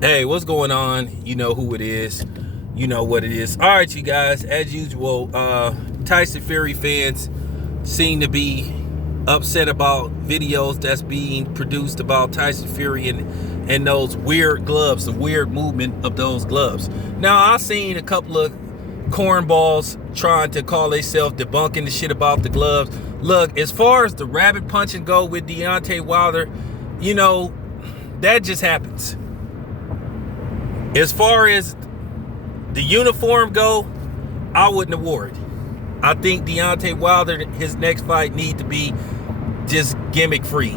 Hey, what's going on? You know who it is. You know what it is. All right, you guys. As usual, Tyson Fury fans seem to be upset about videos that's being produced about Tyson Fury and those weird gloves, the weird movement of those gloves. Now, I've seen a couple of cornballs trying to call themselves debunking the shit about the gloves. Look, as far as the rabbit punching go with Deontay Wilder, you know, that just happens. As far as the uniform go, I wouldn't award. I think Deontay Wilder, his next fight need to be just gimmick free.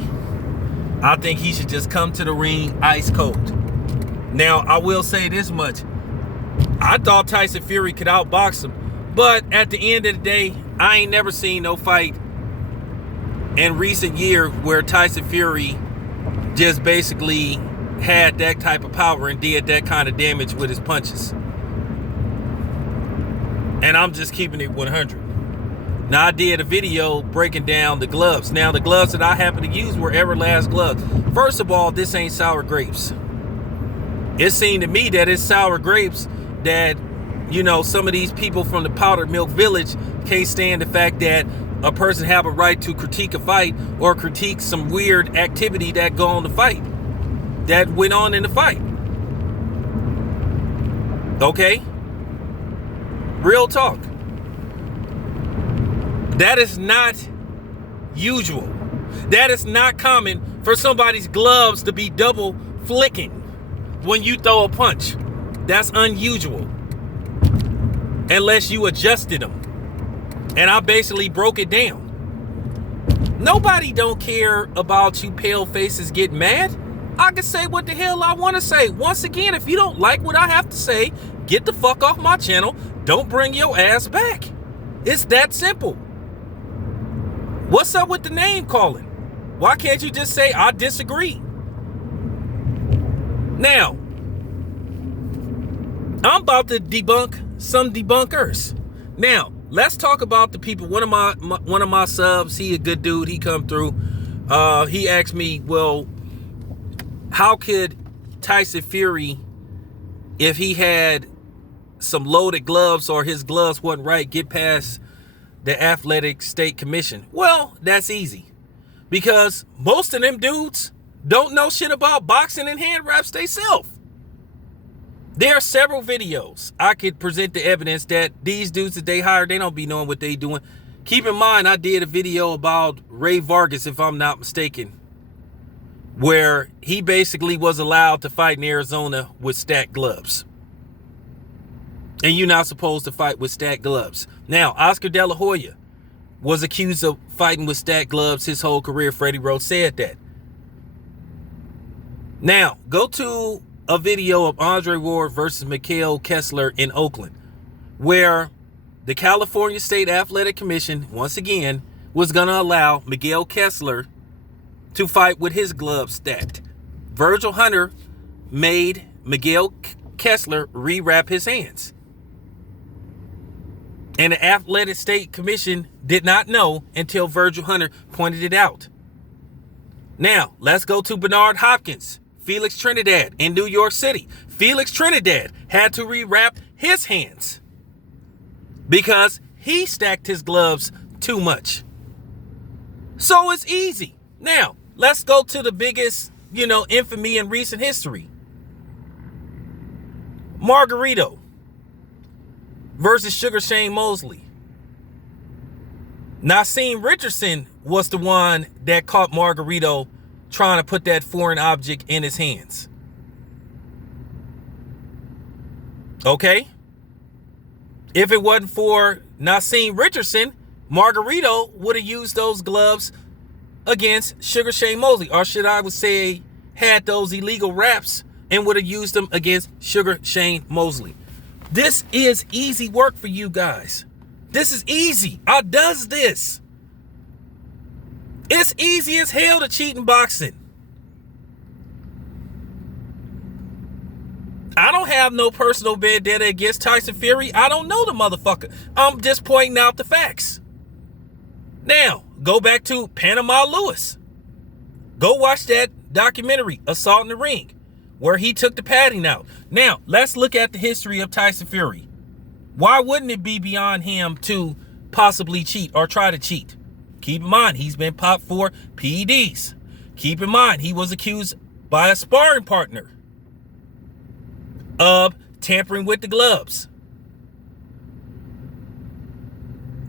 I think he should just come to the ring ice cold. Now, I will say this much. I thought Tyson Fury could outbox him. But at the end of the day, I ain't never seen no fight in recent year where Tyson Fury just basically had that type of power and did that kind of damage with his punches. And I'm just keeping it 100. Now, I did a video breaking down the gloves. Now, the gloves that I happen to use were Everlast gloves. First of all, this ain't sour grapes. It seemed to me that it's sour grapes that, you know, some of these people from the powdered milk village can't stand the fact that a person have a right to critique a fight or critique some weird activity that go on the fight. That went on in the fight. Okay? Real talk. That is not usual. That is not common for somebody's gloves to be double flicking when you throw a punch. That's unusual. Unless you adjusted them. And I basically broke it down. Nobody don't care about you pale faces getting mad. I can say what the hell I want to say. Once again, if you don't like what I have to say, get the fuck off my channel. Don't bring your ass back. It's that simple. What's up with the name calling? Why can't you just say, I disagree? Now, I'm about to debunk some debunkers. Now, let's talk about the people. One of my subs, he a good dude. He come through. He asked me, well, how could Tyson Fury, if he had some loaded gloves or his gloves wasn't right, get past the Athletic State Commission? Well, that's easy. Because most of them dudes don't know shit about boxing and hand wraps themselves. There are several videos I could present the evidence that these dudes that they hire, they don't be knowing what they doing. Keep in mind, I did a video about Ray Vargas, if I'm not mistaken, where he basically was allowed to fight in Arizona with stacked gloves. And you're not supposed to fight with stacked gloves. Now, Oscar De La Hoya was accused of fighting with stacked gloves his whole career. Freddie Roach said that. Now, go to a video of Andre Ward versus Mikhail Kessler in Oakland, where the California State Athletic Commission, once again, was going to allow Miguel Kessler to fight with his gloves stacked. Virgil Hunter made Miguel Kessler rewrap his hands. And the Athletic State Commission did not know until Virgil Hunter pointed it out. Now, let's go to Bernard Hopkins, Felix Trinidad in New York City. Felix Trinidad had to rewrap his hands because he stacked his gloves too much. So it's easy. Now, let's go to the biggest, infamy in recent history. Margarito versus Sugar Shane Mosley. Nassim Richardson was the one that caught Margarito trying to put that foreign object in his hands. Okay? If it wasn't for Nassim Richardson, Margarito would have used those gloves against Sugar Shane Mosley. Or should I would say had those illegal wraps and would have used them against Sugar Shane Mosley. This is easy work for you guys. This is easy. I does this. It's easy as hell to cheat in boxing. I don't have no personal vendetta against Tyson Fury. I don't know the motherfucker. I'm just pointing out the facts. Now, go back to Panama Lewis. Go watch that documentary, Assault in the Ring, where he took the padding out. Now, let's look at the history of Tyson Fury. Why wouldn't it be beyond him to possibly cheat or try to cheat? Keep in mind, he's been popped for PEDs. Keep in mind, he was accused by a sparring partner of tampering with the gloves.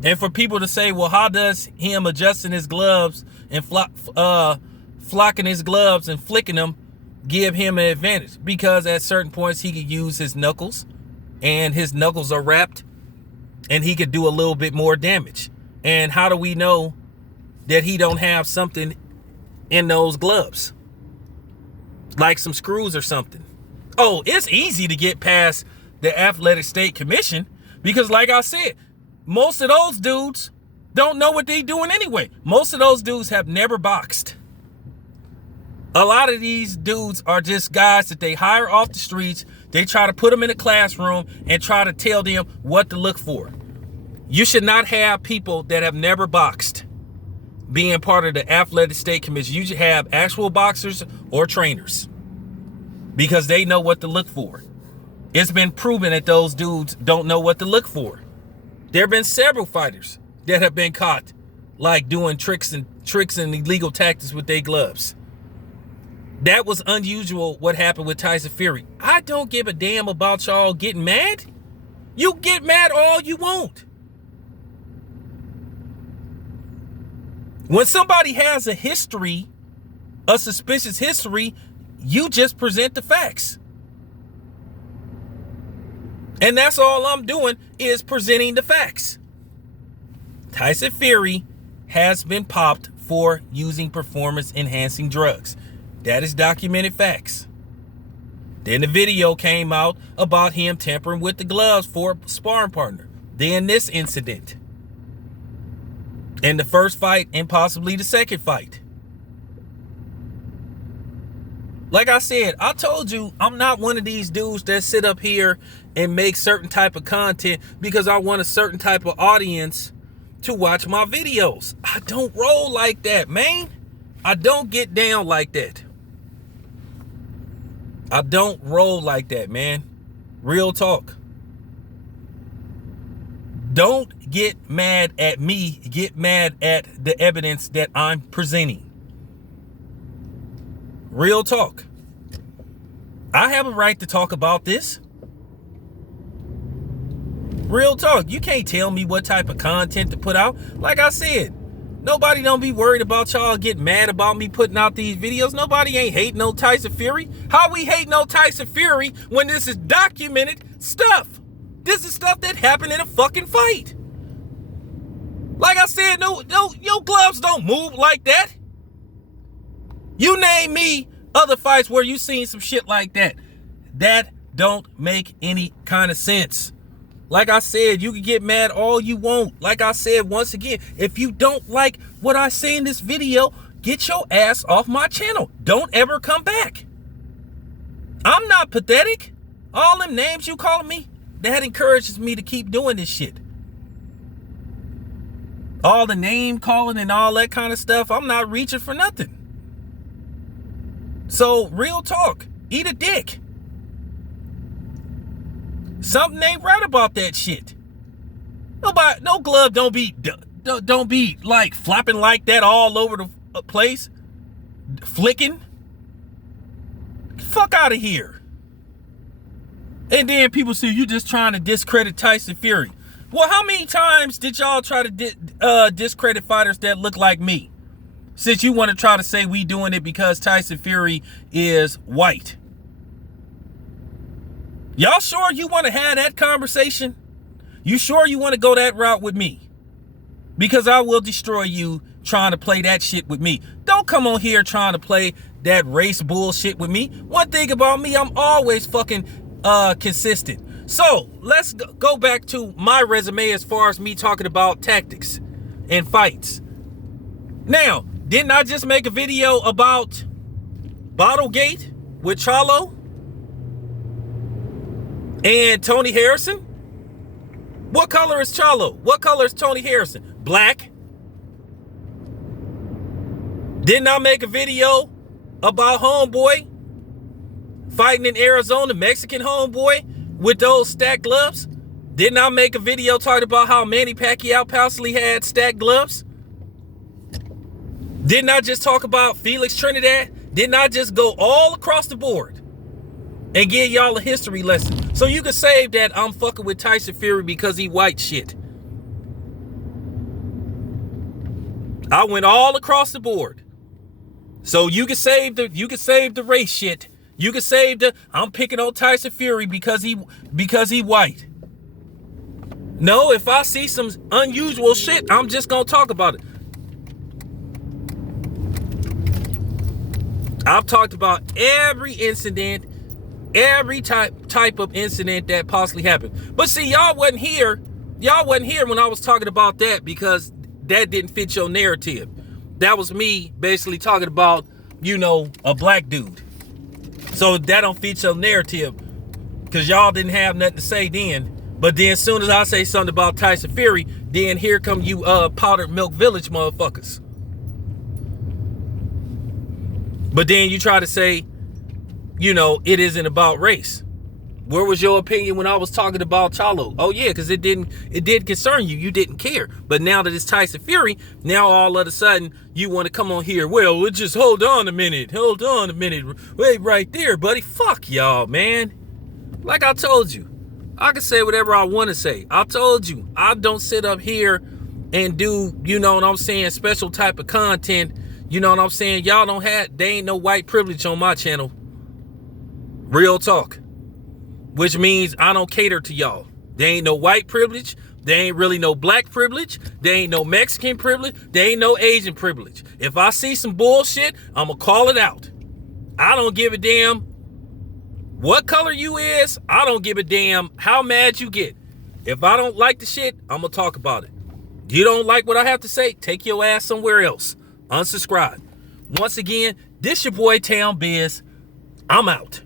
And for people to say, well, how does him adjusting his gloves and flocking his gloves and flicking them give him an advantage? Because at certain points he could use his knuckles, and his knuckles are wrapped, and he could do a little bit more damage. And how do we know that he don't have something in those gloves, like some screws or something? Oh, it's easy to get past the Athletic State Commission, because like I said, most of those dudes don't know what they're doing anyway. Most of those dudes have never boxed. A lot of these dudes are just guys that they hire off the streets. They try to put them in a classroom and try to tell them what to look for. You should not have people that have never boxed being part of the Athletic State Commission. You should have actual boxers or trainers, because they know what to look for. It's been proven that those dudes don't know what to look for. There have been several fighters that have been caught like doing tricks and illegal tactics with their gloves. That was unusual what happened with Tyson Fury. I don't give a damn about y'all getting mad. You get mad all you want. When somebody has a history, a suspicious history, you just present the facts. And that's all I'm doing, is presenting the facts. Tyson Fury has been popped for using performance-enhancing drugs. That is documented facts. Then the video came out about him tampering with the gloves for a sparring partner. Then this incident. And the first fight and possibly the second fight. Like I said, I told you I'm not one of these dudes that sit up here and make certain type of content because I want a certain type of audience to watch my videos. I don't roll like that, man. I don't get down like that. I don't roll like that, man. Real talk. Don't get mad at me. Get mad at the evidence that I'm presenting. Real talk. I have a right to talk about this. Real talk. You can't tell me what type of content to put out. Like I said, nobody don't be worried about y'all getting mad about me putting out these videos. Nobody ain't hating no Tyson Fury. How we hate no Tyson Fury when this is documented stuff? This is stuff that happened in a fucking fight. Like I said, no, your gloves don't move like that. You name me other fights where you seen some shit like that. That don't make any kind of sense. Like I said, you can get mad all you want. Like I said, once again, if you don't like what I say in this video, get your ass off my channel. Don't ever come back. I'm not pathetic. All them names you calling me, that encourages me to keep doing this shit. All the name calling and all that kind of stuff, I'm not reaching for nothing. So, real talk, eat a dick. Something ain't right about that shit. No glove don't be like flopping like that all over the place, flicking. Fuck out of here. And then people say you just trying to discredit Tyson Fury. Well, how many times did y'all try to discredit fighters that look like me? Since you want to try to say we doing it because Tyson Fury is white. Y'all sure you want to have that conversation? You sure you want to go that route with me? Because I will destroy you trying to play that shit with me. Don't come on here trying to play that race bullshit with me. One thing about me, I'm always fucking consistent. So let's go back to my resume as far as me talking about tactics and fights. Now, didn't I just make a video about Bottlegate with Charlo and Tony Harrison? What color is Charlo? What color is Tony Harrison? Black. Didn't I make a video about Homeboy fighting in Arizona, Mexican homeboy with those stacked gloves? Didn't I make a video talking about how Manny Pacquiao possibly had stacked gloves? Didn't I just talk about Felix Trinidad? Didn't I just go all across the board and give y'all a history lesson? So you can save that I'm fucking with Tyson Fury because he white shit. I went all across the board. So you can save the race shit. You can save the I'm picking on Tyson Fury because he white. No, if I see some unusual shit, I'm just gonna talk about it. I've talked about every incident, every type of incident that possibly happened. But see, y'all wasn't here. Y'all wasn't here when I was talking about that because that didn't fit your narrative. That was me basically talking about, you know, a black dude. So that don't fit your narrative because y'all didn't have nothing to say then. But then as soon as I say something about Tyson Fury, then here come you Powdered Milk Village motherfuckers. But then you try to say, you know, it isn't about race. Where was your opinion when I was talking about Chalo? Oh yeah, because it did concern you. You didn't care. But now that it's Tyson Fury, now all of a sudden you want to come on here. Well, we'll just hold on a minute. Hold on a minute. Wait right there, buddy. Fuck y'all, man. Like I told you, I can say whatever I want to say. I told you, I don't sit up here and do, you know what I'm saying, special type of content. You know what I'm saying? Y'all don't have, they ain't no white privilege on my channel. Real talk. Which means I don't cater to y'all. There ain't no white privilege. There ain't really no black privilege. There ain't no Mexican privilege. There ain't no Asian privilege. If I see some bullshit, I'm going to call it out. I don't give a damn what color you is. I don't give a damn how mad you get. If I don't like the shit, I'm going to talk about it. You don't like what I have to say? Take your ass somewhere else. Unsubscribe. Once again, this your boy Town Biz. I'm out.